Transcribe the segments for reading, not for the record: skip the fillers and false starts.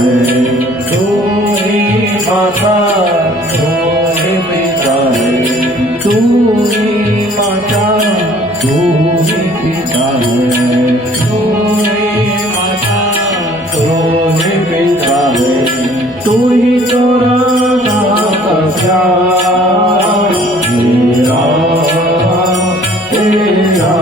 है, तू ही माता तू ही पिता है, तू ही माता तू ही पिता है, तू ही माता तू ही पिता है, तू ही तो राधा का श्याम मेरा तेरा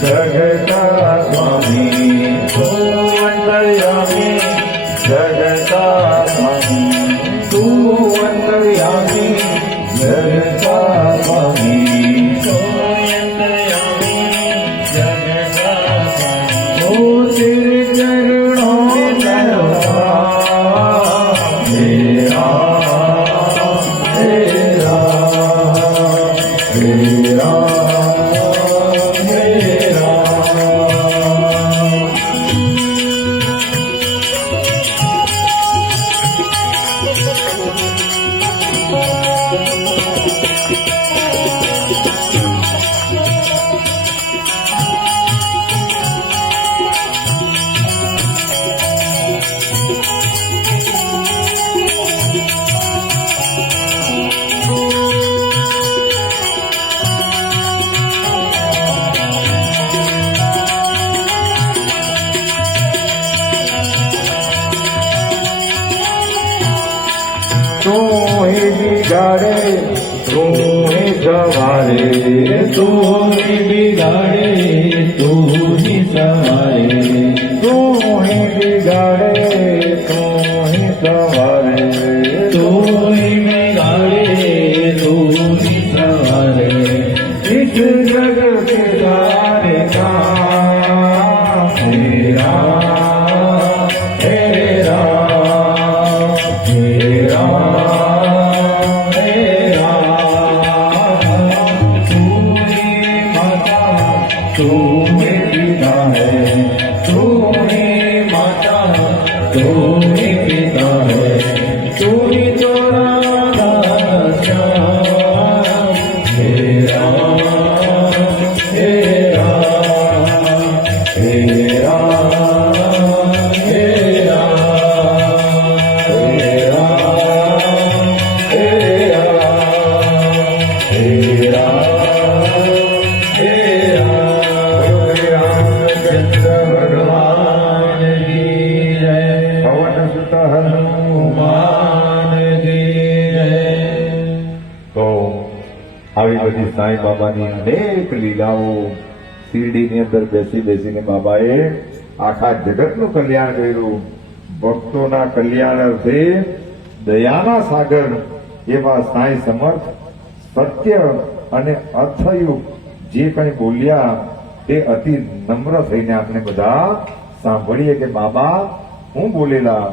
जगता स्वामी तू अंतर्यामी जगता स्वामी तू अंतर्यामी जगता स्वामी तू अंतर्यामी जगता स्वामी ओ तेरे चरणों मेरा तेरा तेरा तू ही बिगाड़े तू ही सवारे तू ही बिगाड़े तू ही सवारे तू ही बिगाड़े तू ही सवारे तू ही बिगाड़े तू ही सवारे इस जग के सारे काम तेरा तेरा तेरा तू ही पिता है तू ही माता तू ही पिता है तू ही तो राधा श्याम तेरा तेरा तेरा तेरा तेरा तेरा तेरा भगवान की जय पवन सुत हनुमान की जय। तो આવી બધી સાંઈ બાબાની અનેક લીલાઓ શિરડીની અંદર બેસી બેસીને બાબાએ આખા જગતનું કલ્યાણ કર્યું. ભક્તોના કલ્યાણ અર્થે દયાના સાગર એવા સાંઈ સમર્થ સત્ય અને અર્થયુક્ત જે કંઈ બોલ્યા તે અતિ નમ્ર થઈને આપણે બધા સાંભળીએ કે બાબા હું બોલેલા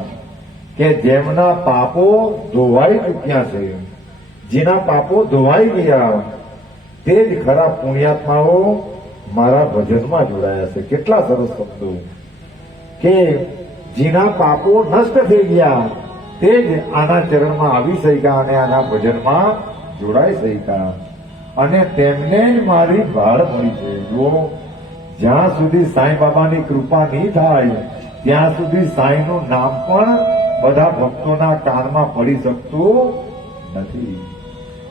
કે જેમના પાપો ધોવાઈ ચૂક્યા છે, જેના પાપો ધોવાઈ ગયા તે જ ખરા પુણ્યાત્માઓ મારા ભજનમાં જોડાયા છે. કેટલા સરસ શબ્દો કે જેના પાપો નષ્ટ થઈ ગયા તે જ આના ચરણમાં આવી શક્યા અને આના ભજનમાં જોડાઈ શક્યા અને તેમને જ મારી ભાળ મળી છે. જો જ્યાં સુધી સાંઈ બાબાની કૃપા નહીં થાય ત્યાં સુધી સાંઈનું નામ પણ બધા ભક્તોના કાનમાં પડી શકતું નથી.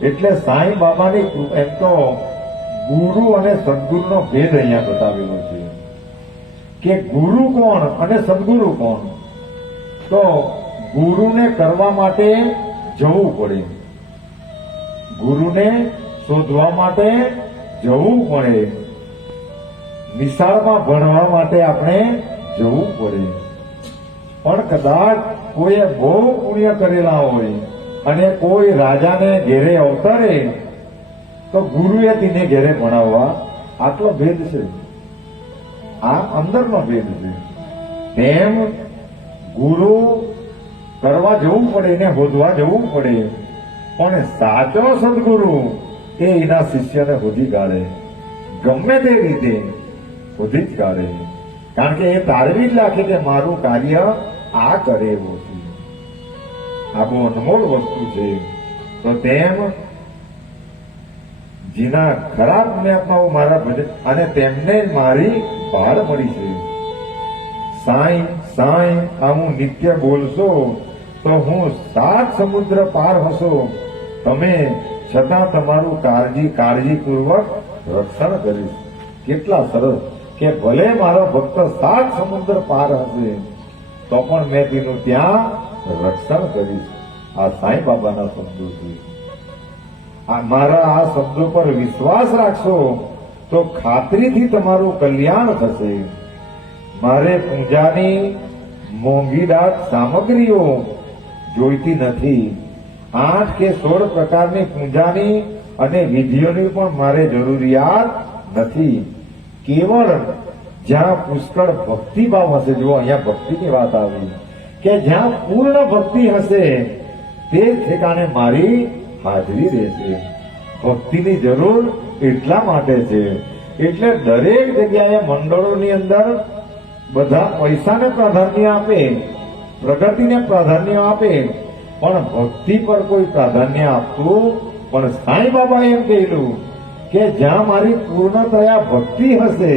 એટલે સાંઈ બાબાની એમ તો ગુરુ અને સદગુરુનો ભેદ અહીંયા બતાવેલો છે કે ગુરુ કોણ અને સદગુરુ કોણ. તો ગુરુને કરવા માટે જવું પડે, ગુરુને શોધવા માટે જવું પડે, નિશાળમાં ભણવા માટે આપણે જવું પડે. પણ કદાચ કોઈએ બહુ પુણ્ય કરેલા હોય અને કોઈ રાજાને ઘેરે અવતરે તો ગુરુએ તેને ઘેરે ભણાવવા, આટલો ભેદ છે. આ અંદરનો ભેદ છે. તેમ ગુરુ કરવા જવું પડે, એને શોધવા જવું પડે, પણ સાચો સદગુરુ એ એના શિષ્યને શોધી કાઢે, ગમે તે રીતે શોધી જ કાઢે. કારણ કે એ તારવી જ રાખે કે મારું કાર્ય આ કરે એવું છે. આ બહુ અનમોલ વસ્તુ છે. તો તેમ જેના ખરાબ પુણ્યાત્માઓ મારા ભજન અને તેમને મારી ભાળ મળી છે. સાંઈ સાંઈ આ હું નિત્ય બોલશો તો હું 7 સમુદ્ર પાર હશો, તમે છતાં તમારું કાળજીપૂર્વક રક્ષણ કરીશ. કેટલા સરસ કે ભલે મારો ભક્ત 7 સમુદ્ર પાર હશે તો પણ મેં તેનું ત્યાં રક્ષણ કરીશ. આ સાંઈ બાબાના શબ્દો છે. મારા આ શબ્દો પર વિશ્વાસ રાખશો તો ખાતરીથી તમારું કલ્યાણ થશે. મારે પૂજાની મોંઘીદાટ સામગ્રીઓ જોઈતી નથી. 8 કે 16 પ્રકારની પૂજાની અને વિધિઓની પણ મારે જરૂરિયાત નથી. કેવળ જ્યાં પુષ્કળ ભક્તિભાવ હશે, જો અહીંયા ભક્તિની વાત આવી કે જ્યાં પૂર્ણ ભક્તિ હશે તે ઠેકાણે મારી હાજરી રહેશે. ભક્તિની જરૂર એટલા માટે છે. એટલે દરેક જગ્યાએ મંડળોની અંદર બધા પૈસાને પ્રાધાન્ય આપે, પ્રગતિને પ્રાધાન્ય આપે, પણ ભક્તિ પર કોઈ પ્રાધાન્ય આપતું. પણ સાંઈ બાબા એમ કહેલું કે જ્યાં મારી પૂર્ણતયા ભક્તિ હશે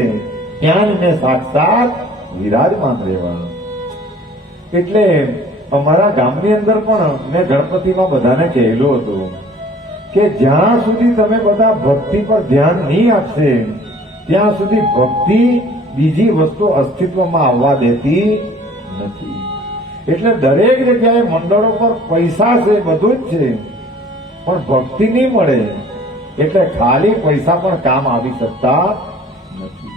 ત્યાં જ મેં સાક્ષાત વિરાજમાન રહેવાનું. એટલે અમારા ગામની અંદર પણ મેં ગણપતિમાં બધાને કહેલું હતું કે જ્યાં સુધી તમે બધા ભક્તિ પર ધ્યાન નહીં આપશે ત્યાં સુધી ભક્તિ બીજી વસ્તુ અસ્તિત્વમાં આવવા દેતી નથી. એટલે દરેક જગ્યાએ મંડળો પર પૈસા છે, બધું જ છે, પણ ભક્તિ નહીં મળે. એટલે ખાલી પૈસા પણ કામ આવી શકતા નથી.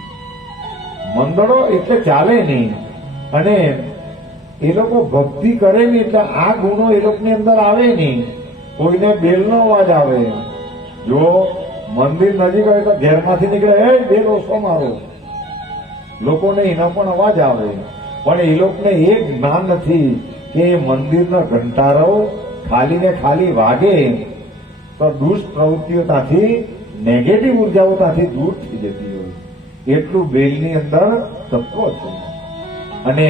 મંડળો એટલે ચાલે નહીં. અને એ લોકો ભક્તિ કરે નહીં એટલે આ ગુણો એ લોકોની અંદર આવે નહીં. કોઈને બેલનો અવાજ આવે, જો મંદિર નજીક હોય તો ઘેરમાંથી નીકળે, એ બેલ ઓછો મારો, લોકોને એનો પણ અવાજ આવે. પણ એ લોકોને એ જ્ઞાન નથી કે એ મંદિરના ઘંટારો ખાલી ને ખાલી વાગે તો દુષ્ટ પ્રવૃત્તિઓ ત્યાંથી, નેગેટિવ ઉર્જાઓ ત્યાંથી દૂર થઈ જતી હોય. એટલું બેલની અંદર તત્વ છે. અને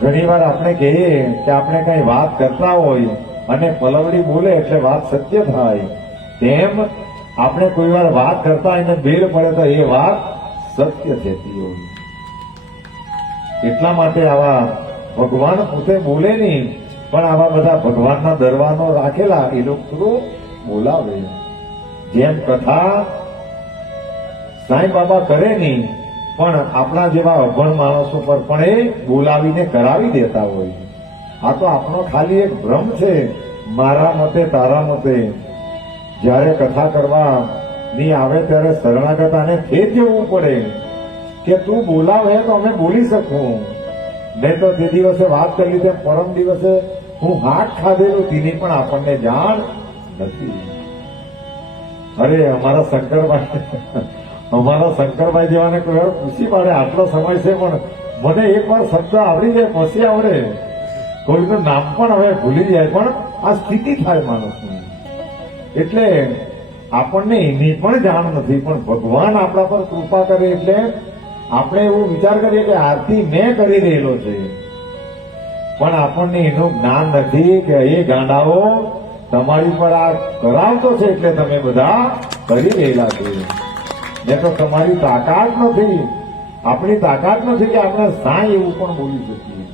ઘણી વાર આપણે કહીએ કે આપણે કઈ વાત કરતા હોય અને પલવડી બોલે એટલે વાત સત્ય થાય. તેમ આપણે કોઈ વાર વાત કરતા એને બેલ પડે તો એ વાત સત્ય થતી હોય. એટલા માટે આવા ભગવાન પોતે બોલે નહીં, પણ આવા બધા ભગવાનના દરવાનો રાખેલા એ લોકો બોલાવે. જેમ કથા સાંઈ બાબા કરે નહીં, પણ આપણા જેવા અભણ માણસો પર પણ એ બોલાવીને કરાવી દેતા હોય. આ તો આપણો ખાલી એક ભ્રમ છે. મારા મતે, તારા મતે જયારે કથા કરવા ની આવે ત્યારે શરણાગત આને ફેર જવું પડે કે તું બોલાવે તો અમે બોલી શકું. નહીં તો તે દિવસે વાત કરી તેમ પરમ દિવસે હું હાથ ખાધેલું તેની પણ આપણને જાણ નથી. અરે અમારા શંકરભાઈ જેવાને કોઈ વાર પૂછી પાડે આટલો સમય છે પણ મને એક વાર શબ્દ આવડી જાય પછી આવડે, કોઈનું નામ પણ હવે ભૂલી જાય. પણ આ સ્થિતિ થાય માણસની. એટલે આપણને એની પણ જાણ નથી, પણ ભગવાન આપણા પર કૃપા કરે એટલે આપણે એવું વિચાર કરીએ કે આરતી મેં કરી રહેલો છે, પણ આપણને એનું જ્ઞાન નથી કે એ ગાંડાઓ તમારી પર આ કરાવતો છે એટલે તમે બધા કરી રહેલા છે. ને તો તમારી તાકાત નથી, આપણી તાકાત નથી કે આપણે સાંઈ એવું પણ બોલી શકીએ.